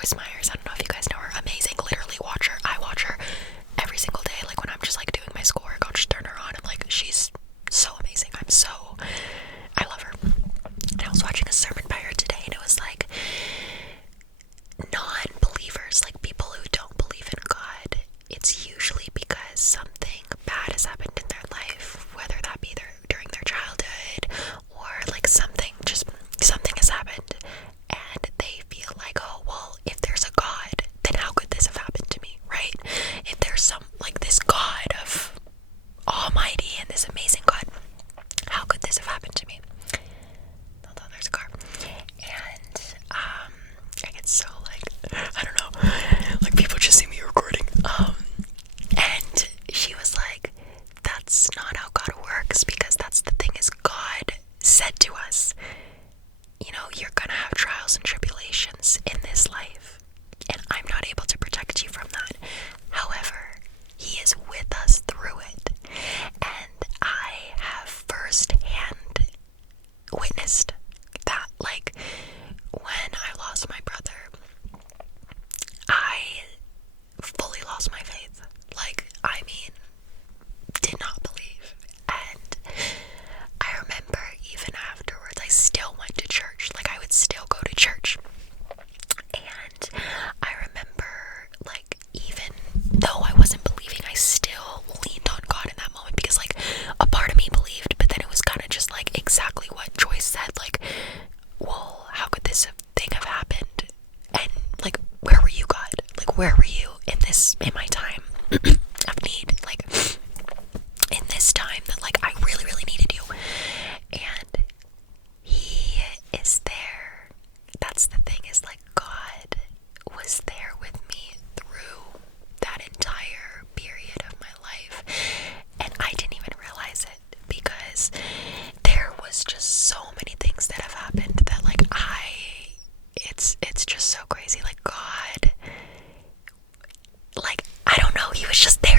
Joyce Myers. I don't know if you guys know her. Amazing. Literally watch her. I watch her every single day. Like when I'm just like doing my schoolwork, I'll just turn her on and like she's so amazing. I love her. And I was watching a sermon by her today and it was like non-believers, like people who don't believe in God, it's usually because something bad has happened in their life, whether that be during their childhood or like something has happened and they feel like, oh well, if there's a God, then how could this have happened to me, right? If there's some like this God of Almighty and this amazing God, how could this have happened to me? Although there's a car. And I get so like, I don't know, like people just see me recording. And she was like, that's not how God works, because that's the thing, is God said to us, you know, you're gonna have trials and tribulations in this life, and I'm not able to protect you from that. However, He is with us through it. And I have firsthand witnessed that, like, when I lost my brother, I fully lost my faith. Like, I mean, did not believe. And I remember even afterwards, I still went to church. Like, I would still go to church. And I remember, like, even though I wasn't believing, I still leaned on God in that moment, because, like, a part of me believed, but then it was kind of just, like, exactly what Joyce said, like, well, how could this thing have happened? And, like, where were you, God? Like, where were you in my time of need? Like, in this time that, like, I really, really needed you. And He is there. That's the thing, is, like, God was there with me through that entire period of my life. And I didn't even realize it, because there was just so many things that have happened that, like, it's just so crazy. Like, God, like, I don't know, He was just there.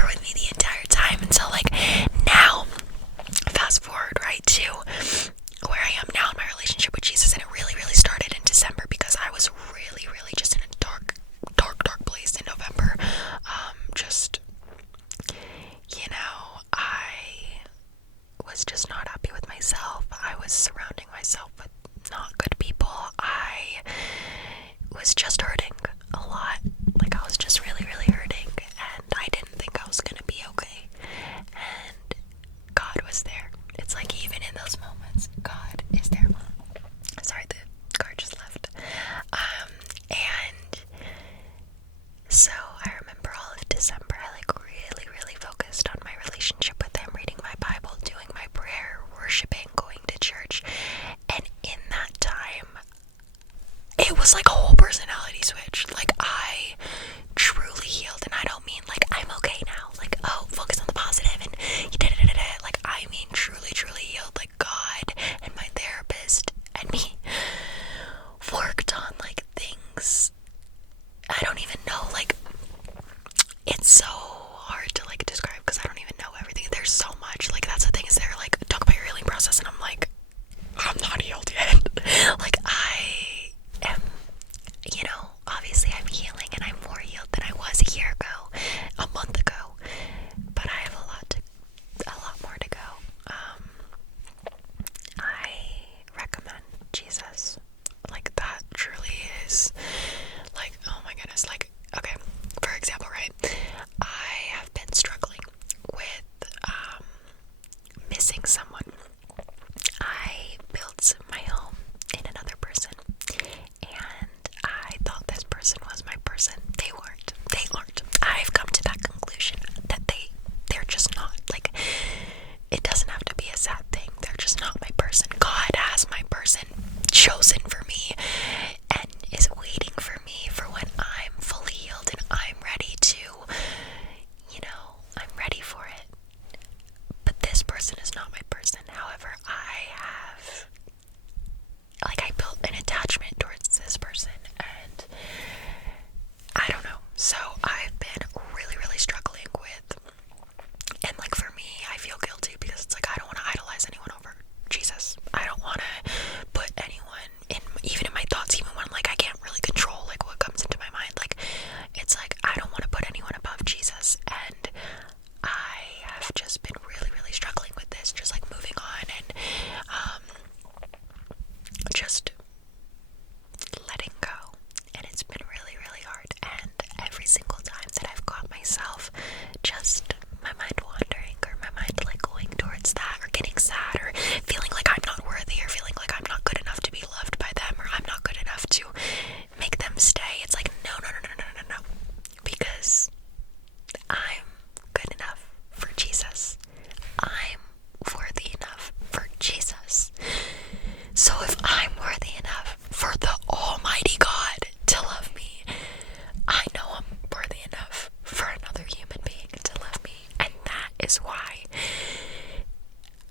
is why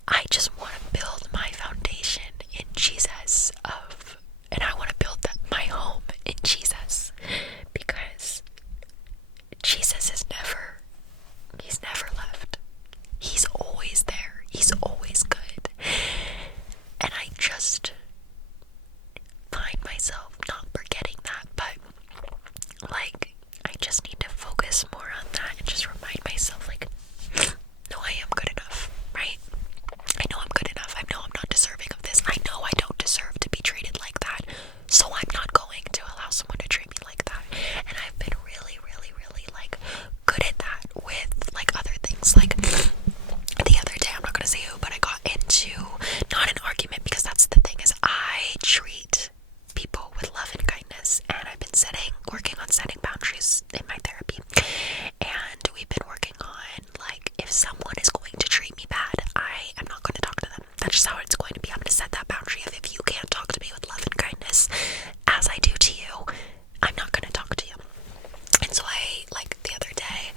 I just want to build my foundation in Jesus and I want to build my home in Jesus, because Jesus he's never left. He's always there. He's always good. And I just find myself not forgetting that, but like, I just need to focus more on that and just remind myself, like, no, I am good enough, right? I know I'm good enough. I know I'm not deserving of this. I know I don't deserve to be treated like that. So I'm not going to allow someone to treat me like that. And I've been really, really, really, like, good at that with, like, other things. Like, the other day, I'm not going to say who, but I got into, not an argument, because that's the thing, is I treat people with love and kindness. And I've been working on setting boundaries in my therapy. And we've been working on, like, if someone is going to treat me bad, I am not going to talk to them. That's just how it's going to be. I'm going to set that boundary of, if you can't talk to me with love and kindness as I do to you, I'm not going to talk to you. And so I, like, the other day,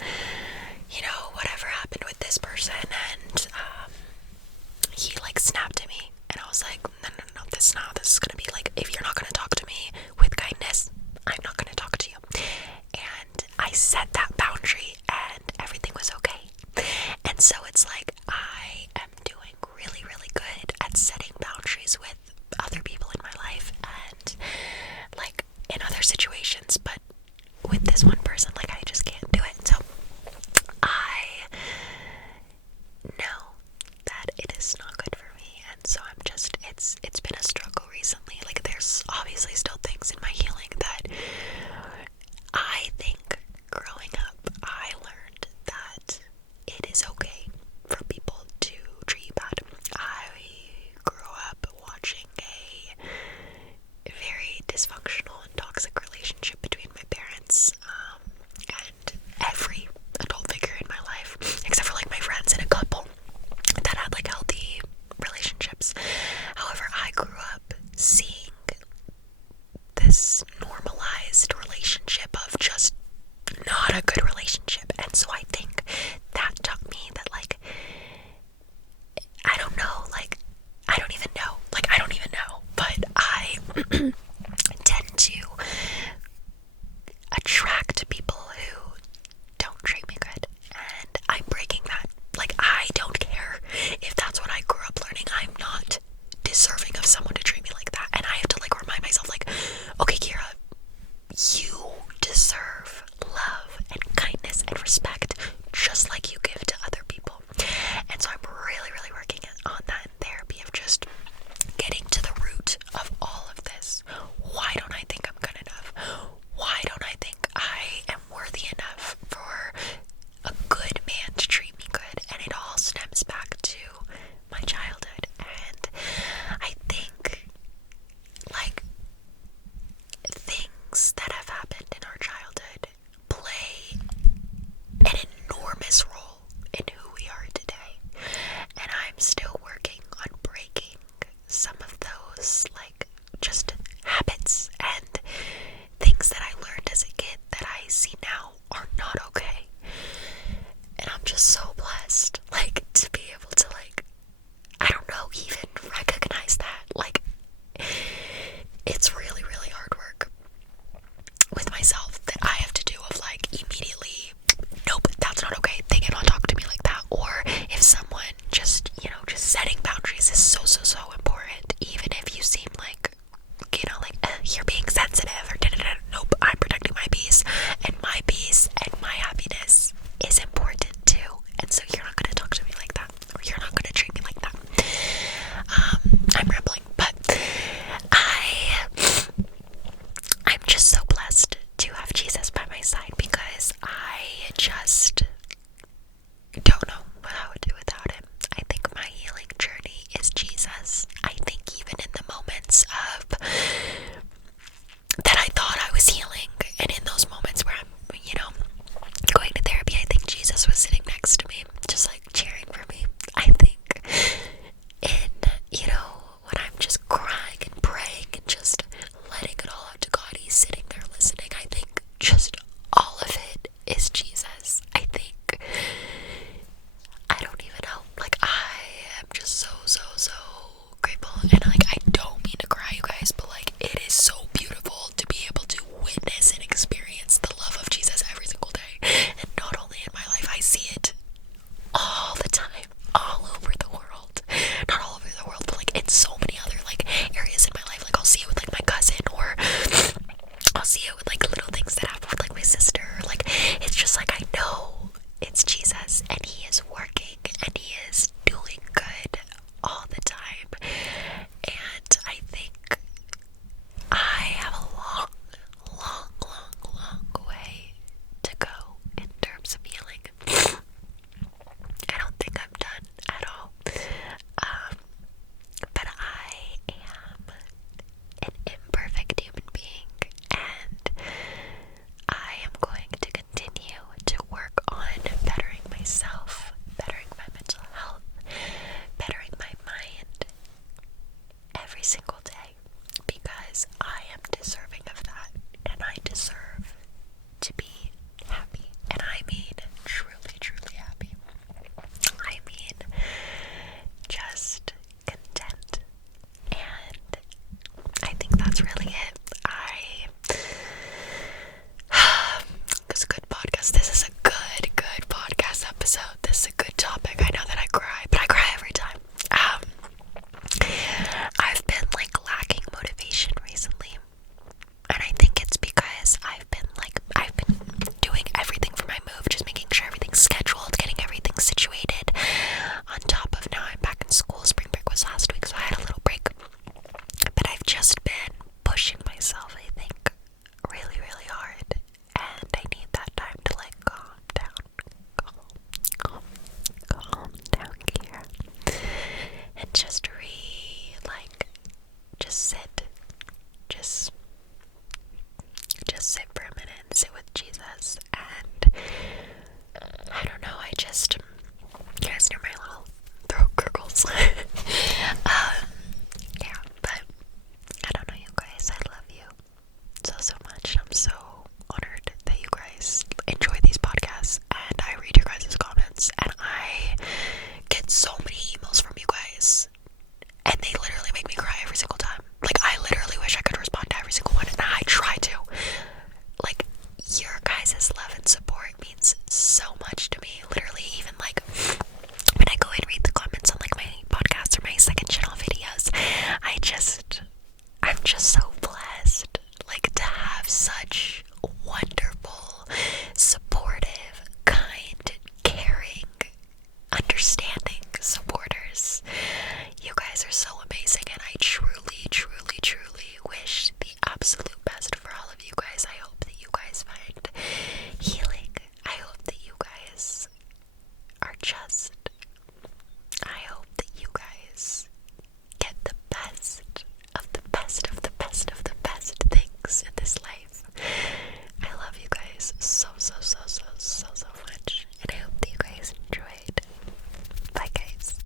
you know, whatever happened with this person, and he, like, snapped at me, and I was like, no, this is going to be, like, if you're not going to talk to me with kindness, I'm not going to talk to you. And I set that boundary, and everything was okay. And so it's like, I am doing really, really good at setting boundaries with other people in my life, and, like, in other situations, but with this one person, like, I just can't do it. So I know that it is not good for me, and so I'm just, it's been a struggle recently. Like, there's obviously still things in my healing that I think growing up I learned that it is okay for people to treat you bad. I grew up watching a very dysfunctional and toxic relationship between my parents, and every adult figure in my life, except for, like, my friends and a couple that had, like, healthy relationships. However, I grew up seeing this normalized relationship of just not a good relationship, and so I think that taught me that, like, I don't know, like, I don't even know, but I tend to attract people who don't treat me good, and I'm breaking that. Like, I don't care if that's what I grew up learning. I'm not deserving of someone to treat me like that, and I have to, like, remind myself, like, okay, Kira, you deserve love and kindness and respect.